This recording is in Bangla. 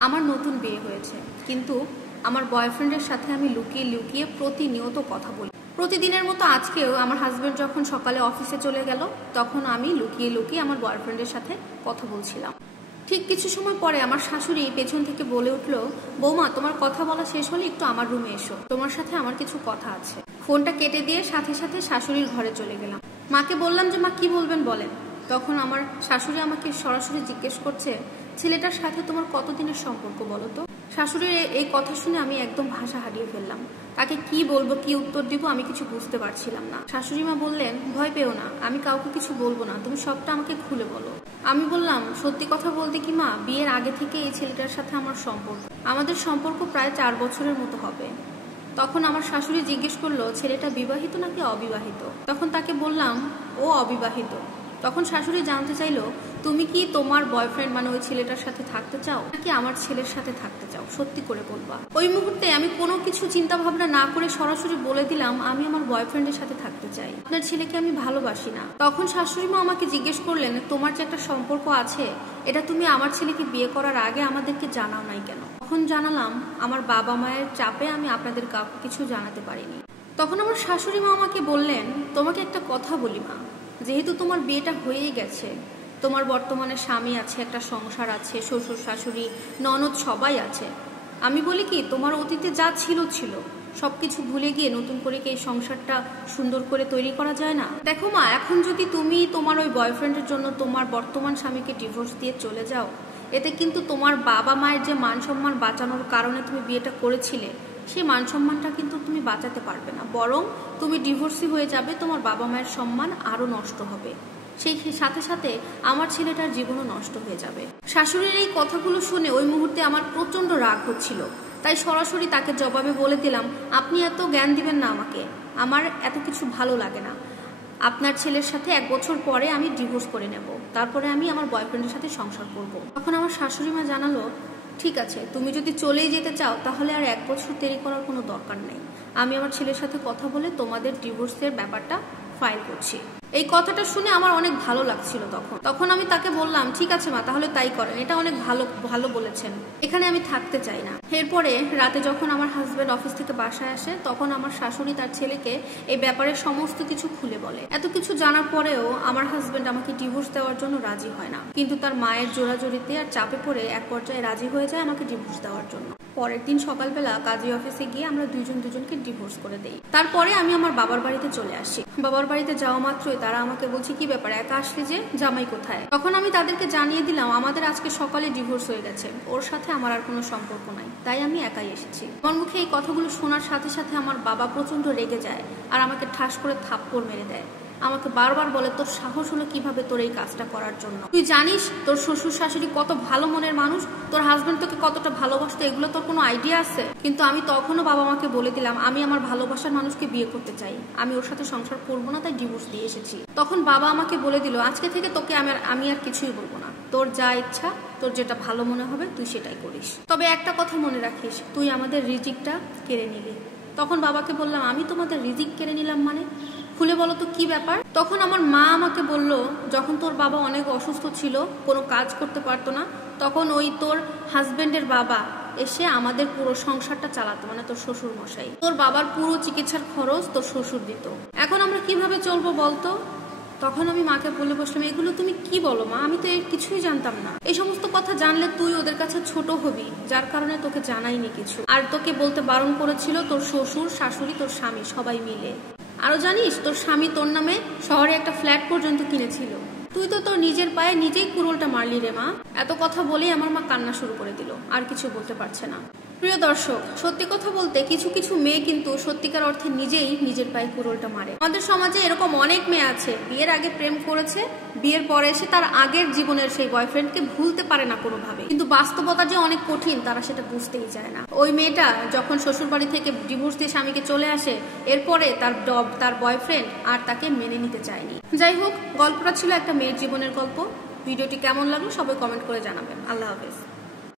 আমার নতুন বিয়ে হয়েছে, কিন্তু আমার বয়ফ্রেন্ডের সাথে আমি লুকিয়ে লুকিয়ে প্রতিনিয়ত কথা বলি। প্রতিদিনের মতো আজকেও আমার হাজব্যান্ড যখন সকালে অফিসে চলে গেল, তখন আমি লুকিয়ে লুকিয়ে আমার বয়ফ্রেন্ডের সাথে কথা বলছিলাম। ঠিক কিছু সময় পরে আমার শাশুড়ি পেছন থেকে বলে উঠলো, বৌমা, তোমার কথা বলা শেষ হলে একটু আমার রুমে এসো, তোমার সাথে আমার কিছু কথা আছে। ফোনটা কেটে দিয়ে সাথে সাথে শাশুড়ির ঘরে চলে গেলাম। মাকে বললাম যে মা, কি বলবেন বলেন। তখন আমার শাশুড়ি আমাকে সরাসরি জিজ্ঞেস করছে, ছেলেটার সাথে তোমার কতদিনের সম্পর্ক বলো তো। শাশুড়ির এই কথা শুনে আমি একদম ভাষা হারিয়ে ফেললাম। তাকে কি বলবো, কি উত্তর দিব আমি কিছু বুঝতে পারছিলাম না। শাশুড়ি মা বললেন, ভয় পেও না, আমি কাউকে কিছু বলবো না, তুমি সবটা আমাকে খুলে বলো। আমি বললাম, সত্যি কথা বলতে কি মা, বিয়ের আগে থেকে এই ছেলেটার সাথে আমার সম্পর্ক, আমাদের সম্পর্ক প্রায় 4 বছরের মতো হবে। তখন আমার শাশুড়ি জিজ্ঞেস করলো, ছেলেটা বিবাহিত নাকি অবিবাহিত। তখন তাকে বললাম, ও অবিবাহিত। তখন শাশুড়ি জানতে চাইলো, তুমি কি তোমার বয়ফ্রেন্ড মানে ওই ছেলেটার সাথে থাকতে চাও নাকি আমার ছেলের সাথে থাকতে চাও, সত্যি করে বলবা। ওই মুহূর্তে আমি কোনো কিছু চিন্তা ভাবনা না করে সরাসরি বলে দিলাম, আমি আমার বয়ফ্রেন্ডের সাথে থাকতে চাই, আপনার ছেলেকে আমি ভালোবাসি না। তখন শাশুড়ি মা আমাকে জিজ্ঞেস করলেন, তোমার যে একটা সম্পর্ক আছে, এটা তুমি আমার ছেলেকে বিয়ে করার আগে আমাদেরকে জানাও নাই কেন। তখন জানালাম, আমার বাবা মায়ের চাপে আমি আপনাদের কাউকে কিছু জানাতে পারিনি। তখন আমার শাশুড়ি মা আমাকে বললেন, তোমাকে একটা কথা বলি মা, যেহেতু তোমার বিয়েটা হয়েই গেছে, তোমার বর্তমানে স্বামী আছে, একটা সংসার আছে, শ্বশুর শাশুড়ি ননদ সবাই আছে, আমি বলি কি, তোমার অতীতে যা ছিল ছিল সবকিছু ভুলে গিয়ে নতুন করে কি এই সংসারটা সুন্দর করে তৈরি করা যায় না। দেখো মা, এখন যদি তুমি তোমার ওই বয়ফ্রেন্ডের জন্য তোমার বর্তমান স্বামীকে ডিভোর্স দিয়ে চলে যাও, এতে কিন্তু তোমার বাবা মায়ের যে মান সম্মান বাঁচানোর কারণে তুমি বিয়েটা করেছিলে, সেই মান সম্মানটা কিন্তু তুমি বাঁচাতে পারবে না, বরং তুমি ডিভোর্সি হয়ে যাবে, তোমার বাবা মায়ের সম্মান আরো নষ্ট হবে, সেই সাথে সাথে আমার ছেলেটার জীবনও নষ্ট হয়ে যাবে। শাশুড়ির এই কথাগুলো শুনে ওই মুহূর্তে আমার প্রচন্ড রাগ হচ্ছিল, তাই সরাসরি তাকে জবাবে বলে দিলাম, আপনি এত জ্ঞান দিবেন না আমাকে, আমার এত কিছু ভালো লাগে না। আপনার ছেলের সাথে 1 বছর পরে আমি ডিভোর্স করে নেব, তারপরে আমি আমার বয়ফ্রেন্ডের সাথে সংসার করব। তখন আমার শাশুড়ি মা জানালো, ঠিক আছে, তুমি যদি চলেই যেতে চাও তাহলে আর 1 বছর দেরি করার কোনো দরকার নেই, আমি আমার ছেলের সাথে কথা বলে তোমাদের ডিভোর্সের ব্যাপারটা ফাইল করছি। এই কথাটা শুনে আমার অনেক ভালো লাগছিল। তখন আমি তাকে বললাম, ঠিক আছে মা, তাহলে তাই করেন, এটা অনেক ভালো বলেছেন, এখানে আমি থাকতে চাই না। এরপরে রাতে যখন আমার হাজব্যান্ড অফিস থেকে বাসায় আসে, তখন আমার শাশুড়ি তার ছেলেকে এই ব্যাপারে সমস্ত কিছু খুলে বলে। এত কিছু জানার পরেও আমার হাজব্যান্ড আমাকে ডিভোর্স দেওয়ার জন্য রাজি হয় না, কিন্তু তার মায়ের জোরাজোরিতে আর চাপে পড়ে এক পর্যায়ে রাজি হয়ে যায় আমাকে ডিভোর্স দেওয়ার জন্য। পরের দিন সকালবেলা কাজী অফিসে গিয়ে আমরা দুজনকে ডিভোর্স করে দেই। তারপরে আমি আমার বাবার বাড়িতে চলে আসি। বাবার বাড়িতে যাওয়া মাত্রই তারা আমাকে বলছে, কি ব্যাপার, একা আসলে যে, জামাই কোথায়। তখন আমি তাদেরকে জানিয়ে দিলাম, আমাদের আজকে সকালে ডিভোর্স হয়ে গেছে, ওর সাথে আমার আর কোনো সম্পর্ক নাই, তাই আমি একাই এসেছি। আমার মুখে এই কথাগুলো শোনার সাথে সাথে আমার বাবা প্রচন্ড রেগে যায় আর আমাকে ঠাস করে থাপ্পড় মেরে দেয়। আমাকে বারবার বলে, তোর সাহস হলো কিভাবে তোর এই কাজটা করার জন্য, তুই জানিস তোর শ্বশুর শাশুড়ি কত ভালো মনের মানুষ, তোর হাজবেন্ড তোকে কতটা ভালোবাসতো, এগুলো তোর কোনো আইডিয়া আছে। কিন্তু আমি তখনও বাবা মাকে বলে দিলাম, আমি আমার ভালোবাসার মানুষকে বিয়ে করতে চাই, আমি ওর সাথে সংসার করবো না, তাই ডিভোর্স দিয়ে এসেছি। তখন বাবা আমাকে বলে দিল, আজকে থেকে তোকে আমি আর কিছুই বলবো না, তোর যা ইচ্ছা, তোর যেটা ভালো মনে হবে তুই সেটাই করিস, তবে একটা কথা মনে রাখিস, তুই আমাদের রিজিকটা কেড়ে নিলি। তখন বাবাকে বললাম, আমি তোমাদের রিজিক কেড়ে নিলাম মানে, খুলে বলো তো কি ব্যাপার। তখন আমার মা আমাকে বলল, যখন তোর বাবা অনেক অসুস্থ ছিল, কোনো কাজ করতে পারতো না, তখন ওই তোর হাজবেন্ডের বাবা এসে আমাদের পুরো সংসারটা চালাতো, মানে তোর শ্বশুর মশাই, তোর বাবার পুরো চিকিৎসার খরচ তোর শ্বশুর দিত, এখন আমরা কিভাবে চলবো বলতো। তখন আমি মাকে বলে বসলাম, এগুলো তুমি কি বলো মা, আমি তো এর কিছুই জানতাম না, এই সমস্ত কথা জানলে তুই ওদের কাছে ছোট হবি, যার কারণে তোকে জানাইনি কিছু, আর তোকে বলতে বারণ করেছিল তোর শ্বশুর শাশুড়ি, তোর স্বামী সবাই মিলে। আরো জানিস, তোর স্বামী তোর নামে শহরে একটা ফ্ল্যাট পর্যন্ত কিনেছিল, তুই তো তোর নিজের পায়ে নিজেই কুড়োলটা মারলি রে মা। এত কথা বলেই আমার মা কান্না শুরু করে দিল, আর কিছু বলতে পারছে না। প্রিয় দর্শক, সত্যি কথা বলতে কিছু কিছু মেয়ে কিন্তু সত্যিকার অর্থে নিজেই নিজের পায়ে কুড়োলটা মারে। আমাদের সমাজে এরকম অনেক মেয়ে আছে, বিয়ের আগে প্রেম করেছে, বিয়ের পরে এসে তার আগের জীবনের সেই বয়ফ্রেন্ডকে ভুলতে পারে না কোনোভাবে, কিন্তু বাস্তবতা যে অনেক কঠিন তারা সেটা বুঝতেই চায় না। ওই মেয়েটা যখন শ্বশুর বাড়ি থেকে ডিভোর্স দিয়ে স্বামীকে চলে আসে, এরপরে তার বয়ফ্রেন্ড আর তাকে মেনে নিতে চায়নি। যাই হোক, গল্পটা ছিল একটা মেয়ের জীবনের গল্প। ভিডিওটি কেমন লাগলো সবাই কমেন্ট করে জানাবেন। আল্লাহ হাফেজ।